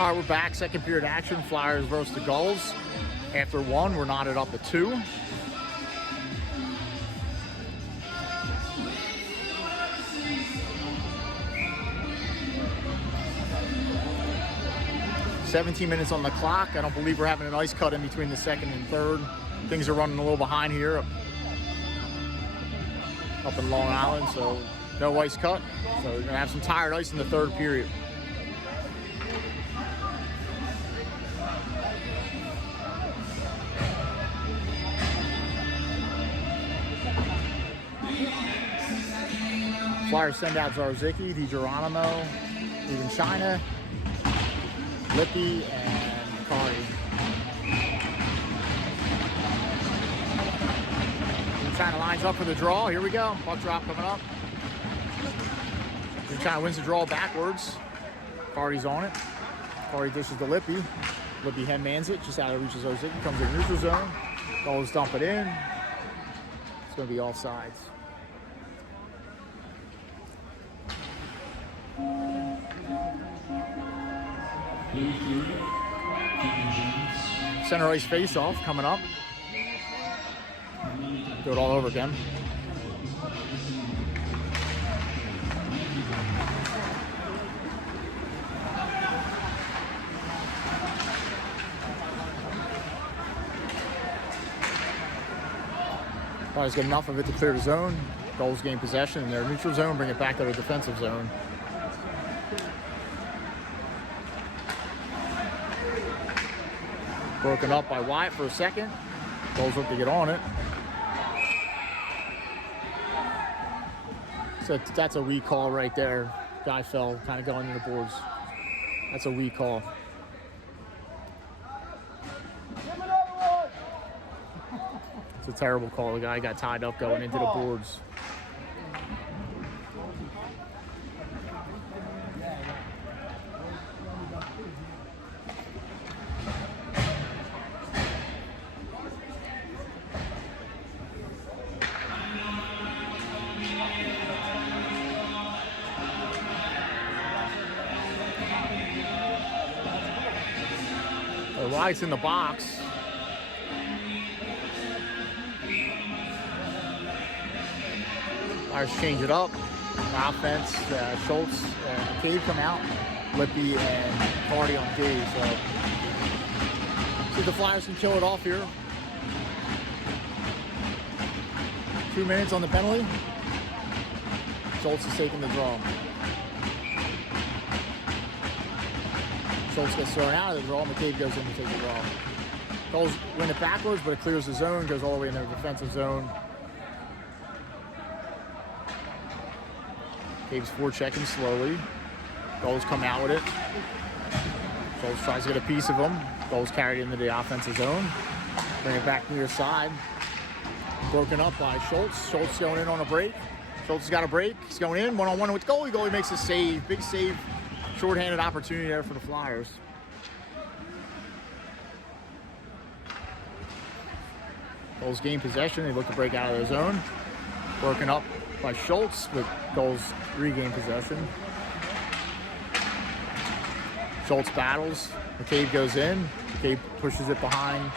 All right, we're back. Second period action. Flyers versus the Gulls. After one, we're knotted up at 2. "17 minutes on the clock. I don't believe we're having an ice cut in between the second and third. Things are running a little behind here up in Long Island, so no ice cut. So we're gonna have some tired ice in the third period. Flyers send out Zarzicki, DiGeronimo, even China, Lippy, and Cardi. China lines up for the draw. Here we go. Puck drop coming up. China wins the draw backwards. Cardi's on it. Cardi dishes to Lippy. Lippy headmans it just out of reach of Zarzicki. Comes in neutral zone. Goes dump it in. It's going to be offsides. Center ice face-off coming up. Do it all over again. Flyers get enough of it to clear the zone. Gulls gain possession in their neutral zone, bring it back to their defensive zone. Broken up by Wyatt for a second. Gulls look to get on it. So that's a weak call right there. Guy fell, kind of going into the boards. That's a weak call. It's a terrible call. The guy got tied up going into the boards. Wyatt's in the box. Flyers change it up. Offense, Schultz and Cave come out. Lippy and Cardi on D. So see if the Flyers can kill it off here. 2 minutes on the penalty. Schultz is taking the draw. Schultz gets thrown out of the draw. McCabe goes in to take the draw. Gulls win it backwards, but it clears the zone, goes all the way in their defensive zone. Cave's forechecking slowly. Gulls come out with it. Schultz tries to get a piece of them. Gulls carried into the offensive zone. Bring it back near side. Broken up by Schultz. Schultz going in on a break. Schultz has got a break. He's going in one-on-one with goalie. Goalie makes a save. Big save. Short-handed opportunity there for the Flyers. Gulls gain possession. They look to break out of their zone. Broken up by Schultz, but Gulls regain possession. Schultz battles. McCabe goes in. McCabe pushes it behind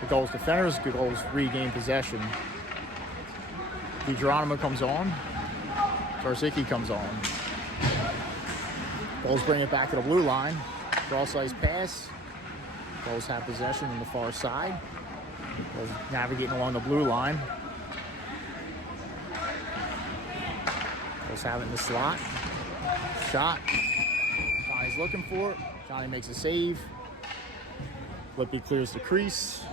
the Gulls defenders. The Gulls regain possession. DiGeronimo comes on. Zarzicki comes on. Gulls bring it back to the blue line. Cross-ice pass. Gulls have possession on the far side. Gulls navigating along the blue line. Gulls have it in the slot. Shot. Johnny's looking for it. Johnny makes a save. Lippy clears the crease.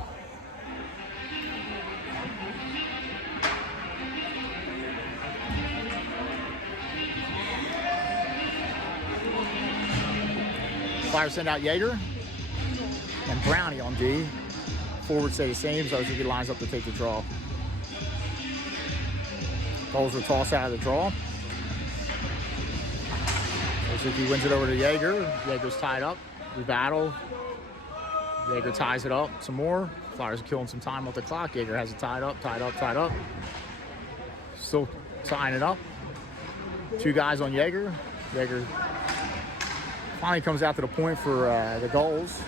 Flyers send out Yeager and Brownie on D. Forwards stay the same. Zarzicki lines up to take the draw. Gulls will toss out of the draw. Zarzicki wins it over to Yeager. Yeager's tied up. We battle. Yeager ties it up some more. Flyers are killing some time off the clock. Yeager has it tied up. Still tying it up. 2 guys on Yeager. Yeager Finally comes out to the point for the Gulls.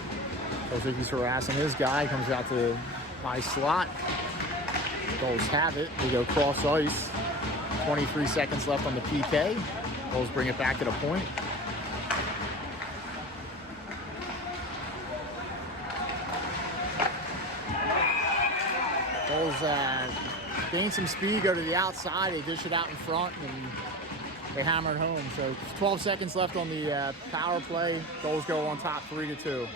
Ozicki's harassing his guy. Comes out to the high slot. Gulls have it. They go cross ice. 23 seconds left on the PK. Gulls bring it back to the point. Gulls gain some speed, go to the outside. They dish it out in front, and they hammer it home. So 12 seconds left on the power play. Gulls go on top 3-2.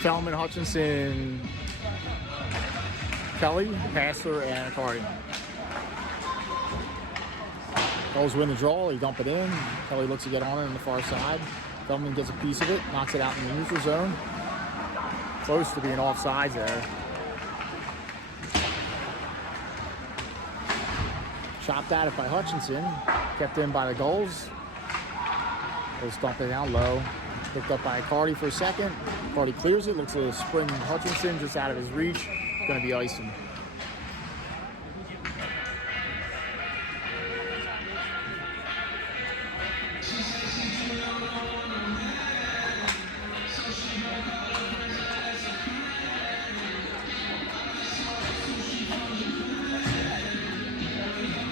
Feldman, Hutchinson, Kelly, Hassler, and Accardi. Gulls win the draw. They dump it in. Kelly looks to get on it on the far side. Feldman gets a piece of it, knocks it out in the neutral zone. Close to being offsides there. Chopped at it by Hutchinson. Kept in by the Gulls. Gulls dump it down low. Picked up by Accardi for a second. Accardi clears it. Looks to sprint Hutchinson just out of his reach. Going to be icing.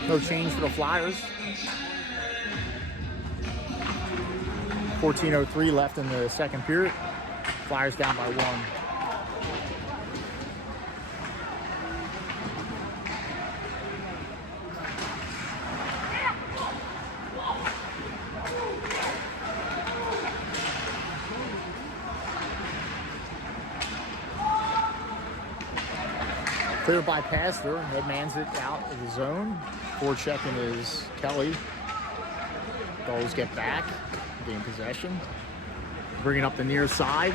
No change for the Flyers. 14:03 left in the second period. Flyers down by 1. Cleared by Pastor. Headmans it out of the zone. Forechecking is Kelly. Gulls get back. Gain possession. Bringing up the near side.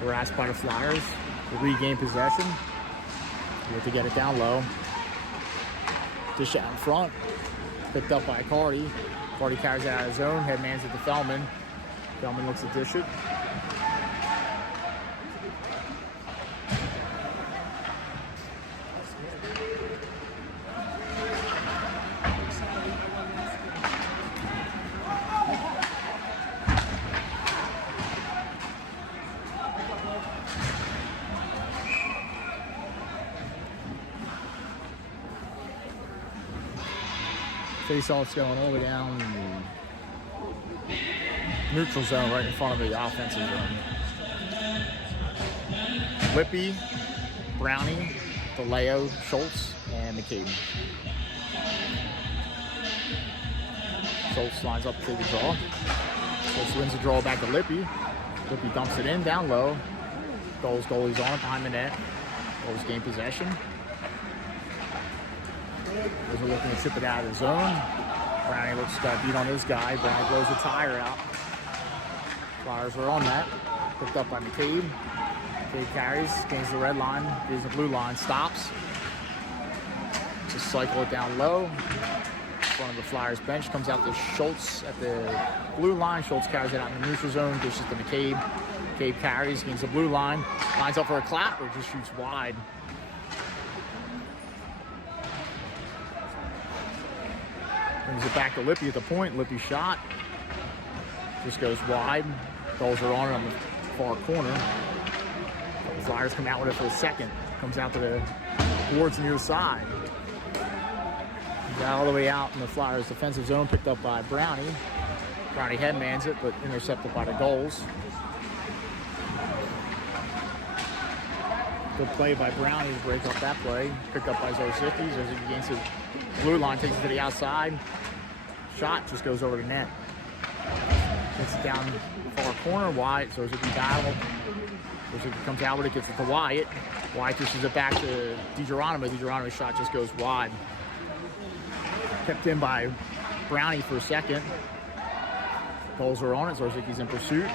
Harassed by the Flyers. To regain possession. We have to get it down low. Dish out in front. Picked up by Accardi. Accardi carries it out of his zone. Headmans it to Feldman. Feldman looks to dish it. Face-off's going all the way down the neutral zone right in front of the offensive zone. Lippy, Brownie, DeLeo, Schultz, and McCabe. Schultz lines up for the draw. Schultz wins the draw back to Lippy. Lippy dumps it in down low. Gulls goalie's on it behind the net. Gulls gain possession. Gulls are looking to chip it out of the zone. Brownie looks to beat on his guy. Brownie blows the tire out. Flyers are on that. Picked up by McCabe. McCabe carries, gains the red line, gains the blue line, stops. Just cycle it down low. In front of the Flyers bench, comes out to Schultz at the blue line. Schultz carries it out in the neutral zone, dishes to McCabe. McCabe carries, gains the blue line, lines up for a clap, or just shoots wide. Brings it back to Lippy at the point. Lippy shot. Just goes wide. Gulls are on it on the far corner. The Flyers come out with it for a second. Comes out to the boards near the side. Got all the way out in the Flyers' defensive zone, picked up by Brownie. Brownie headmans it, but intercepted by the Gulls. Good play by Brownie to break up that play. Picked up by Zozicki. Zozicki gains the blue line, takes it to the outside. Shot just goes over the net. Gets it down far corner. Wyatt, Zozicki battle. Zozicki comes out with it, gets it to Wyatt. Wyatt dishes it back to DiGeronimo. DiGeronimo's shot just goes wide. Kept in by Brownie for a second. Gulls are on it. Zozicki's in pursuit.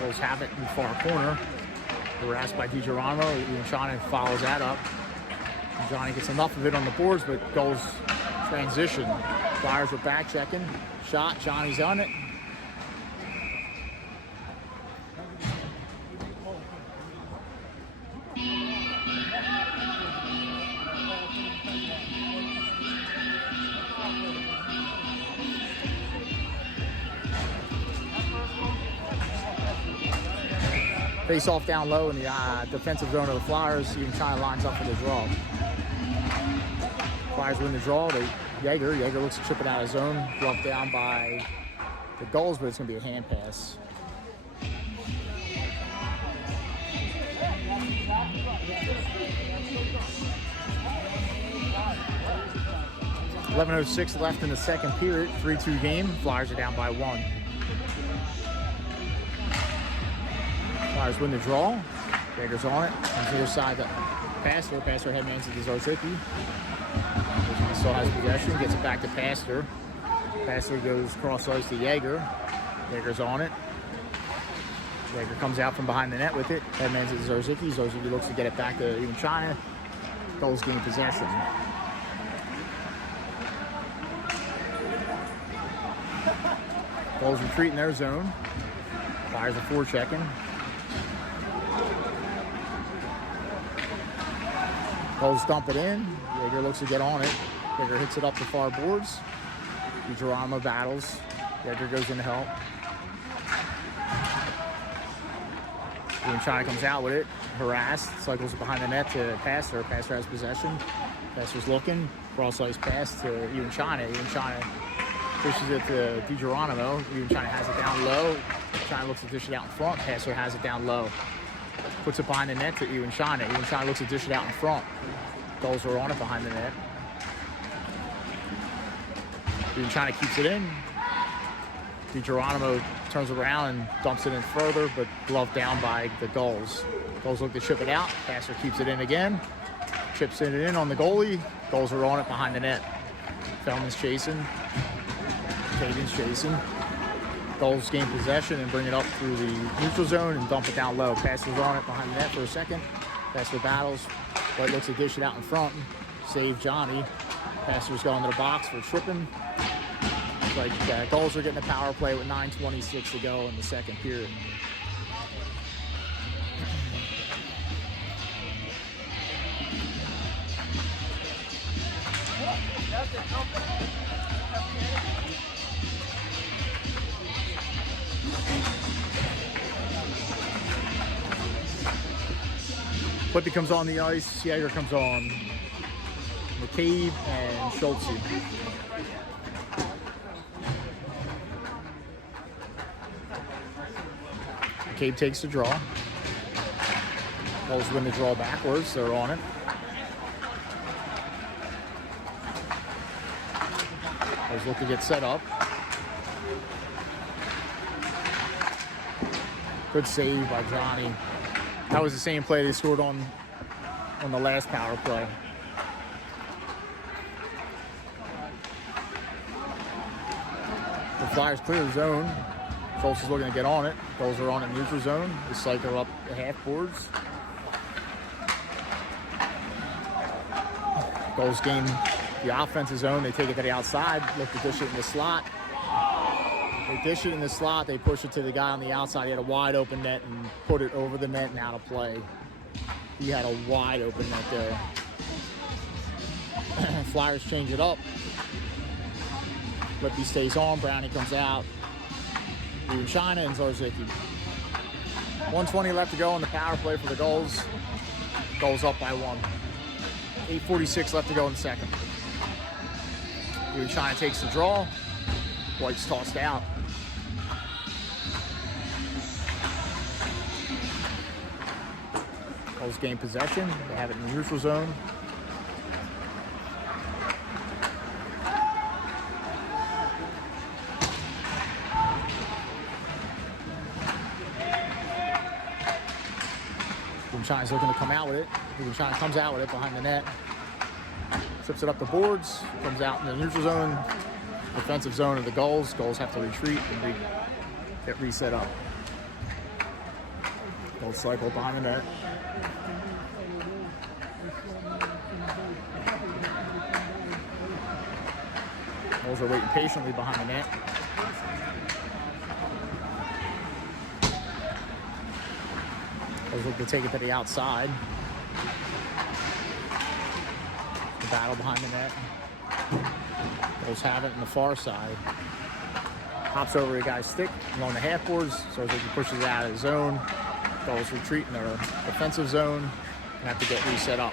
Gulls have it in the far corner. Harassed by DiGeronimo. Even Johnny follows that up. Johnny gets enough of it on the boards, but Gulls Transition. Flyers are back checking. Shot. Johnny's on it. Face off down low in the defensive zone of the Flyers. Even China lines up for the draw. Flyers win the draw. Yeager looks to chip it out of zone. Bluffed down by the Gulls, but it's going to be a hand pass. 11:06 left in the second period. 3-2 game. Flyers are down by 1. Flyers win the draw. Yeager's on it. Comes near side to Pastor. Pastor headmans to Zarzicki. Still has possession. Gets it back to Pastor. Pastor goes cross ice to Yeager. Yeager's on it. Yeager comes out from behind the net with it. Headmans to Zarzicki. Zarzicki looks to get it back to even China. Gulls gain possession. Gulls retreat in their zone. Flyers are forechecking. Gulls dump it in. Yeager looks to get on it. Yeager hits it up the far boards. Geronimo battles. Yeager goes in to help. Even China comes out with it. Harassed. Cycles behind the net to Pastor. Pastor has possession. Pastor's looking. Cross ice pass to even China. Even China pushes it to Geronimo. Even China has it down low. China looks to dish it out in front. Pastor has it down low. Puts it behind the net to even China. Even China looks to dish it out in front. Gulls are on it behind the net. Even China keeps it in. Geronimo turns around and dumps it in further, but gloved down by the Gulls. Gulls look to chip it out. Passer keeps it in again. Chips it in on the goalie. Gulls are on it behind the net. Feldman's chasing. Caden's chasing. Gulls gain possession and bring it up through the neutral zone and dump it down low. Passer's on it behind the net for a second. Passer battles. White looks to dish it out in front. Save Johnny. Passer's going to the box for tripping. It's like Gulls are getting a power play with 9:26 to go in the second period. Flippy comes on the ice. Yeager comes on. McCabe and Schultz. McCabe takes the draw. Gulls win the draw backwards. They're on it. Gulls look to get set up. Good save by Johnny. That was the same play they scored on the last power play. The Flyers clear the zone. Schultz is looking to get on it. Gulls are on it neutral zone. They cycle up the half boards. Gulls gain the offensive zone. They take it to the outside. Look to dish it in the slot. They dish it in the slot. They push it to the guy on the outside. He had a wide open net and put it over the net and out of play. He had a wide open net there. Flyers change it up. Lippy stays on. Brownie comes out. Even China and Zarzicki. 1:20 left to go in the power play for the Gulls. Gulls up by 1. 8:46 left to go in the second. Even China takes the draw. White's tossed out. Gulls gain possession. They have it in the neutral zone. China's looking to come out with it. China comes out with it behind the net. Trips it up the boards. Comes out in the neutral zone. Defensive zone of the Gulls. Gulls have to retreat and get reset up. Gulls cycle behind the net. Gulls are waiting patiently behind the net. Gulls look to take it to the outside. The battle behind the net. Gulls have it on the far side. Hops over a guy's stick along the half boards, so as he pushes it out of the zone. Gulls retreat in their defensive zone and have to get reset up.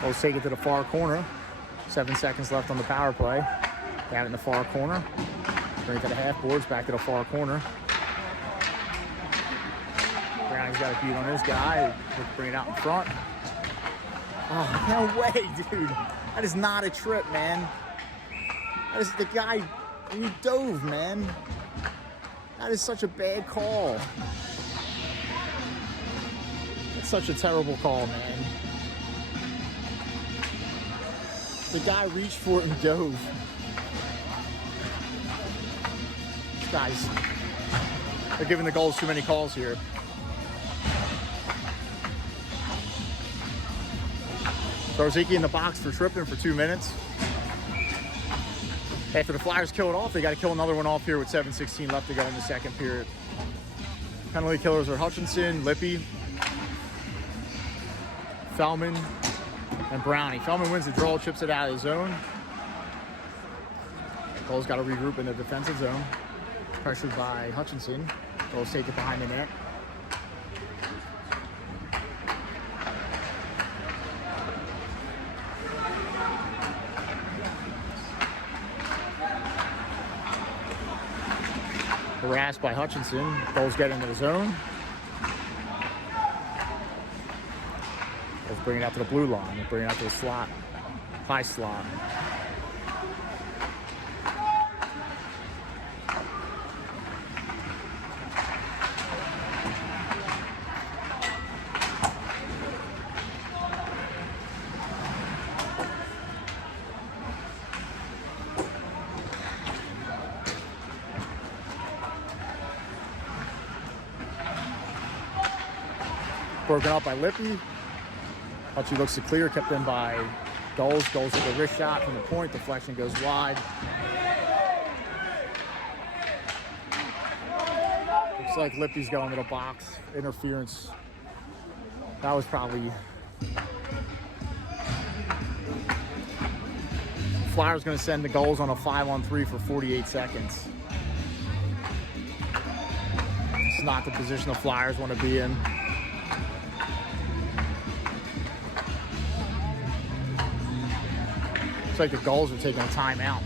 Gulls take it to the far corner. 7 seconds left on the power play. They have it in the far corner. Bring it to the half boards, back to the far corner. Browning's got a beat on this guy. Let's bring it out in front. Oh, no way, dude. That is not a trip, man. That is the guy, you dove, man. That is such a bad call. That's such a terrible call, man. The guy reached for it and dove. Guys, they're giving the Gulls too many calls here. Throws Icky in the box for tripping for 2 minutes. After the Flyers kill it off, they got to kill another one off here with 7:16 left to go in the second period. Penalty killers are Hutchinson, Lippy, Feldman, and Brownie. Feldman wins the draw, chips it out of the zone. Gulls got to regroup in the defensive zone. Pressured by Hutchinson. Gulls take it behind the net. Harassed by Hutchinson. Gulls get into the zone. Gulls bring it out to the blue line. They bring it out to the slot. High slot. Broken up by Lippy. Hutchie looks to clear, kept in by Gulls. Gulls with a wrist shot from the point. Deflection goes wide. Looks like Lippy's going to the box. Interference. That was probably... Flyers going to send the Gulls on a 5-on-3 for 48 seconds. It's not the position the Flyers want to be in. Looks like the Gulls are taking a timeout.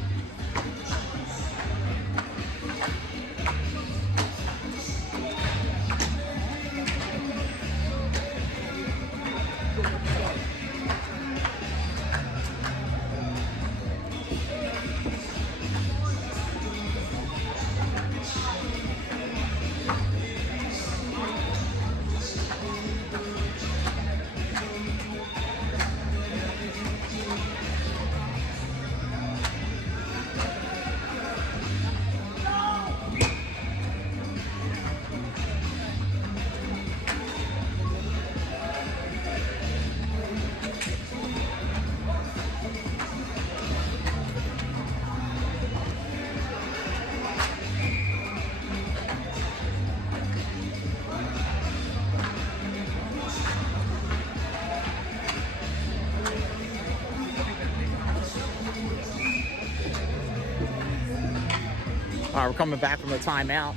All right, we're coming back from the timeout.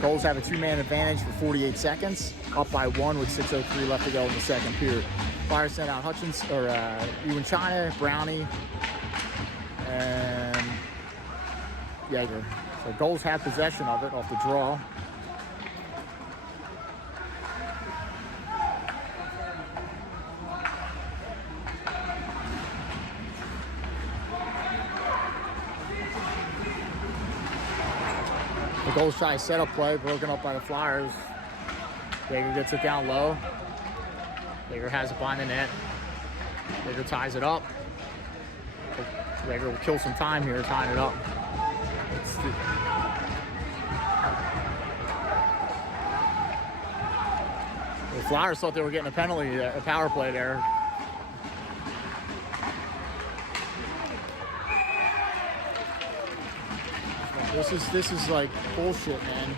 Gulls have a two-man advantage for 48 seconds, up by 1 with 6:03 left to go in the second period. Flyers sent out Hutchinson or Ewan China, Brownie, and Yeager. So Gulls have possession of it off the draw. The Gulls try a setup play, broken up by the Flyers. Yeager gets it down low. Yeager has it behind the net. Yeager ties it up. Yeager will kill some time here, tying it up. The Flyers thought they were getting a penalty, a power play there. This is like bullshit, man.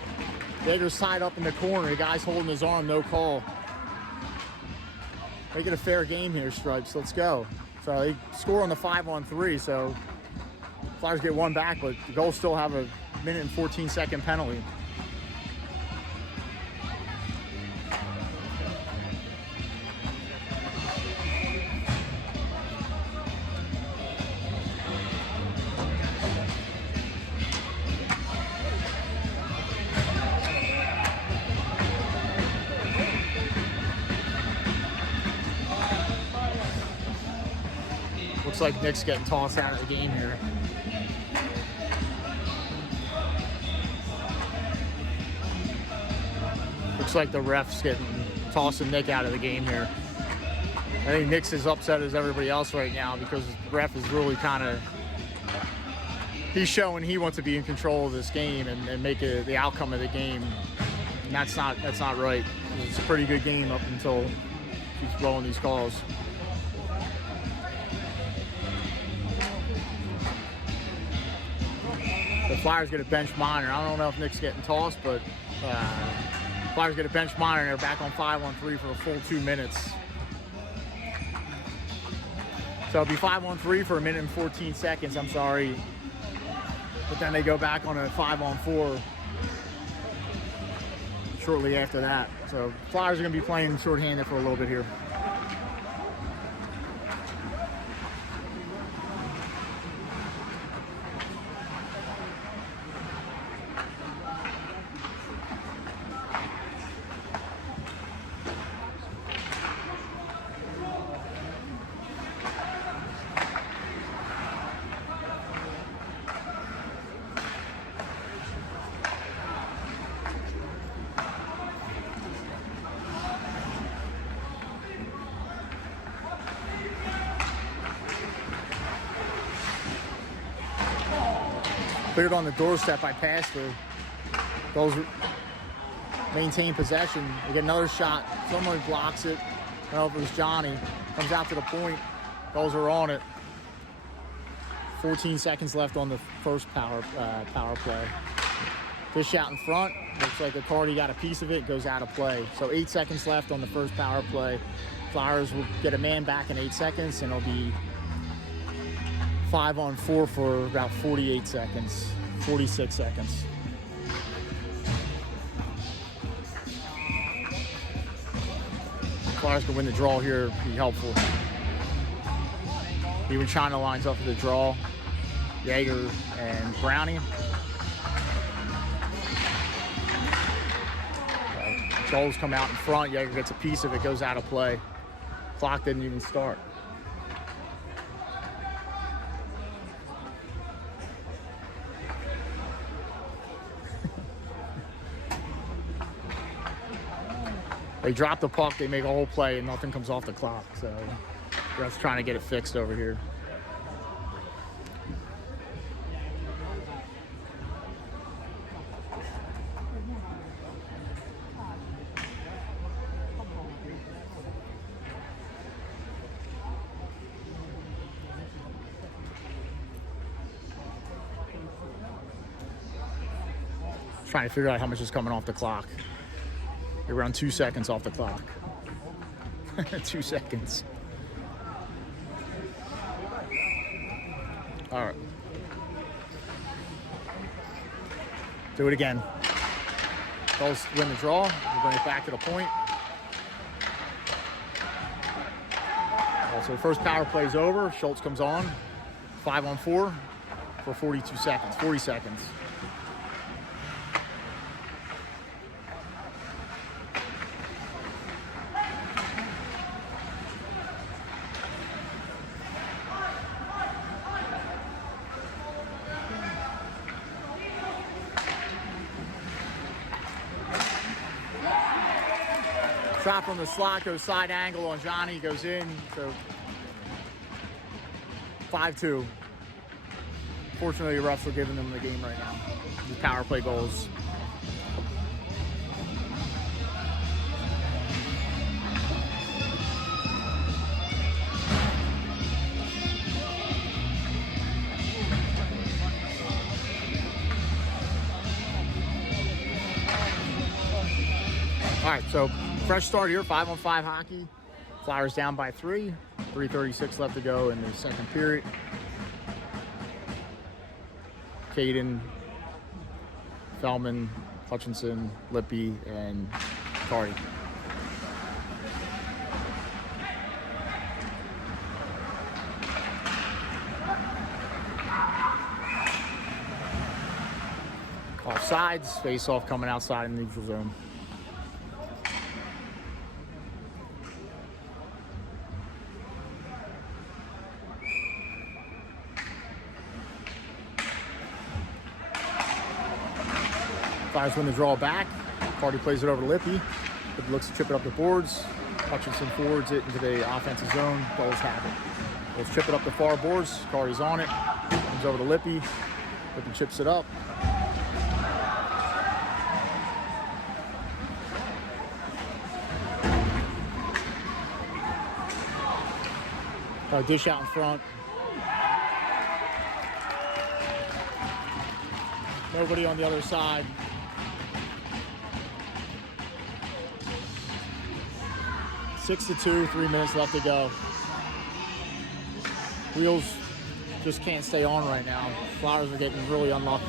Jaeger's tied up in the corner. The guy's holding his arm, no call. Make it a fair game here, Stripes. Let's go. So they score on the 5-on-3, so Flyers get one back, but the Gulls still have a 1 and 14-second penalty. Looks like Nick's getting tossed out of the game here. Looks like the ref's tossing Nick out of the game here. I think Nick's as upset as everybody else right now because the ref is really he's showing he wants to be in control of this game and make it the outcome of the game. And that's not right. It's a pretty good game up until he's blowing these calls. The Flyers get a bench monitor. I don't know if Nick's getting tossed, but Flyers get a bench monitor. They're back on 5-on-3 for a full 2 minutes. So it'll be 5-on-3 for 1 minute and 14 seconds. I'm sorry. But then they go back on a 5-on-4 shortly after that. So Flyers are going to be playing shorthanded for a little bit here. Cleared on the doorstep by Pastor. Gulls maintain possession. They get another shot. Someone blocks it. I don't know if it was Johnny. Comes out to the point. Gulls are on it. 14 seconds left on the first power play. Fish out in front. Looks like Accardi got a piece of it. Goes out of play. So 8 seconds left on the first power play. Flyers will get a man back in 8 seconds, and it'll be 5-on-4 for about 46 seconds. Flyers can win the draw here, be helpful. Even China lines up for the draw. Jaeger and Brownie. Gulls come out in front. Jaeger gets a piece of it, goes out of play. Clock didn't even start. They drop the puck, they make a whole play, and nothing comes off the clock. So, ref's trying to get it fixed over here. Trying to figure out how much is coming off the clock. They're around 2 seconds off the clock. 2 seconds. All right. Do it again. Gulls win the draw. We'll bring it back to the point. So the first power play is over. Schultz comes on. 5-on-4 for 42 seconds. 40 seconds. Shot from the slot, goes side angle on Johnny, goes in, so 5-2. Fortunately, the refs are giving them the game right now. The power play goals. right, so fresh start here, 5-on-5 hockey. Flyers down by 3. 3:36 left to go in the second period. Caden, Fellman, Hutchinson, Lippy, and Cardi. Offsides, face off coming outside in the neutral zone. Flyers win the draw back. Cardi plays it over to Lippy. Lippy looks to chip it up the boards. Hutchinson forwards it into the offensive zone. Gulls have it. Gulls chip it up the far boards. Cardi's on it. Comes over to Lippy. Lippy chips it up. Dish out in front. Nobody on the other side. Six to 2, 3 minutes left to go. Wheels just can't stay on right now. Flyers are getting really unlucky.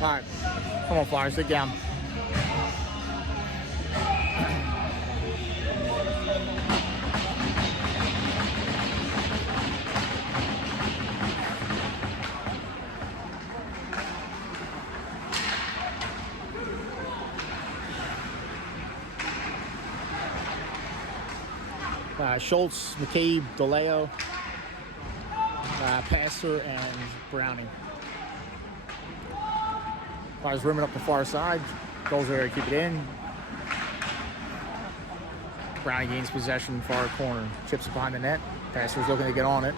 All right, come on, Flyers, dig down. Schultz, McCabe, DeLeo, Passer, and Browning. Flyers rimming up the far side. Gulls are there to keep it in. Browning gains possession, far corner. Chips it behind the net. Passer's looking to get on it.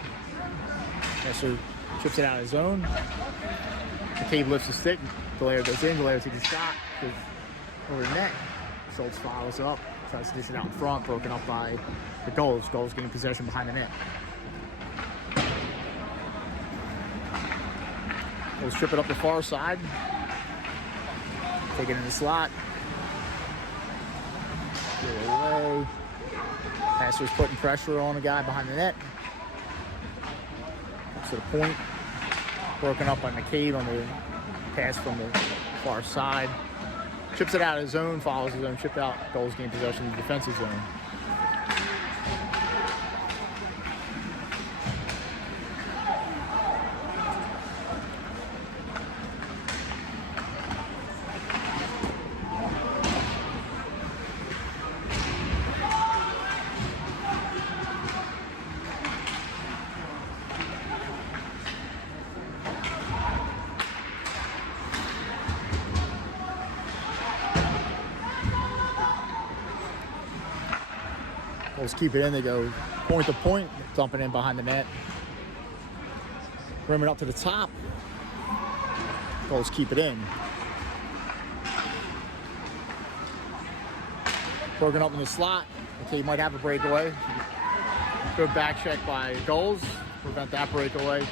Passer chips it out of his zone. McCabe lifts the stick. DeLeo goes in. DeLeo takes a shot. Goes over the net. Schultz follows up. Tries to dish it out in front. Broken up by the Gulls. Gulls getting possession behind the net. Gulls strip it up the far side. Take it in the slot. Get it away. Passer's putting pressure on the guy behind the net. Up to the point. Broken up by McCabe on the pass from the far side. Chips it out of his zone, follows his own chip out. Gulls gain possession in the defensive zone. Gulls keep it in. They go point to point, dumping in behind the net. Rimming up to the top. Gulls keep it in. Broken up in the slot. Okay, you might have a breakaway. Good back check by Gulls. Prevent that breakaway.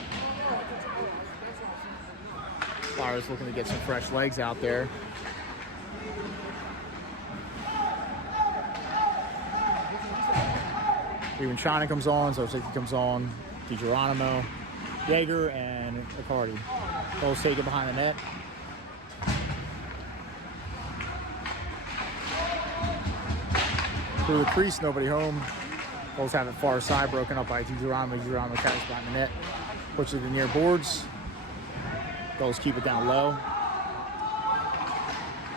Flyers looking to get some fresh legs out there. Even China comes on, Zosicki comes on, DiGeronimo, Jaeger, and Accardi. Gulls take it behind the net. Through the crease, nobody home. Gulls have it far side, broken up by DiGeronimo. DiGeronimo carries behind the net, puts it to the near boards. Gulls keep it down low.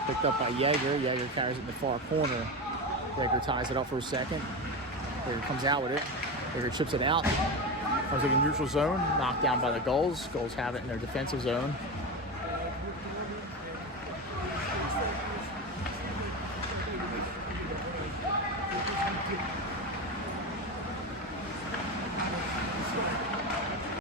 Picked up by Jaeger. Jaeger carries it in the far corner. Jaeger ties it up for a second. Jaeger comes out with it. Jaeger chips it out. Comes in the neutral zone. Knocked down by the Gulls. Gulls have it in their defensive zone.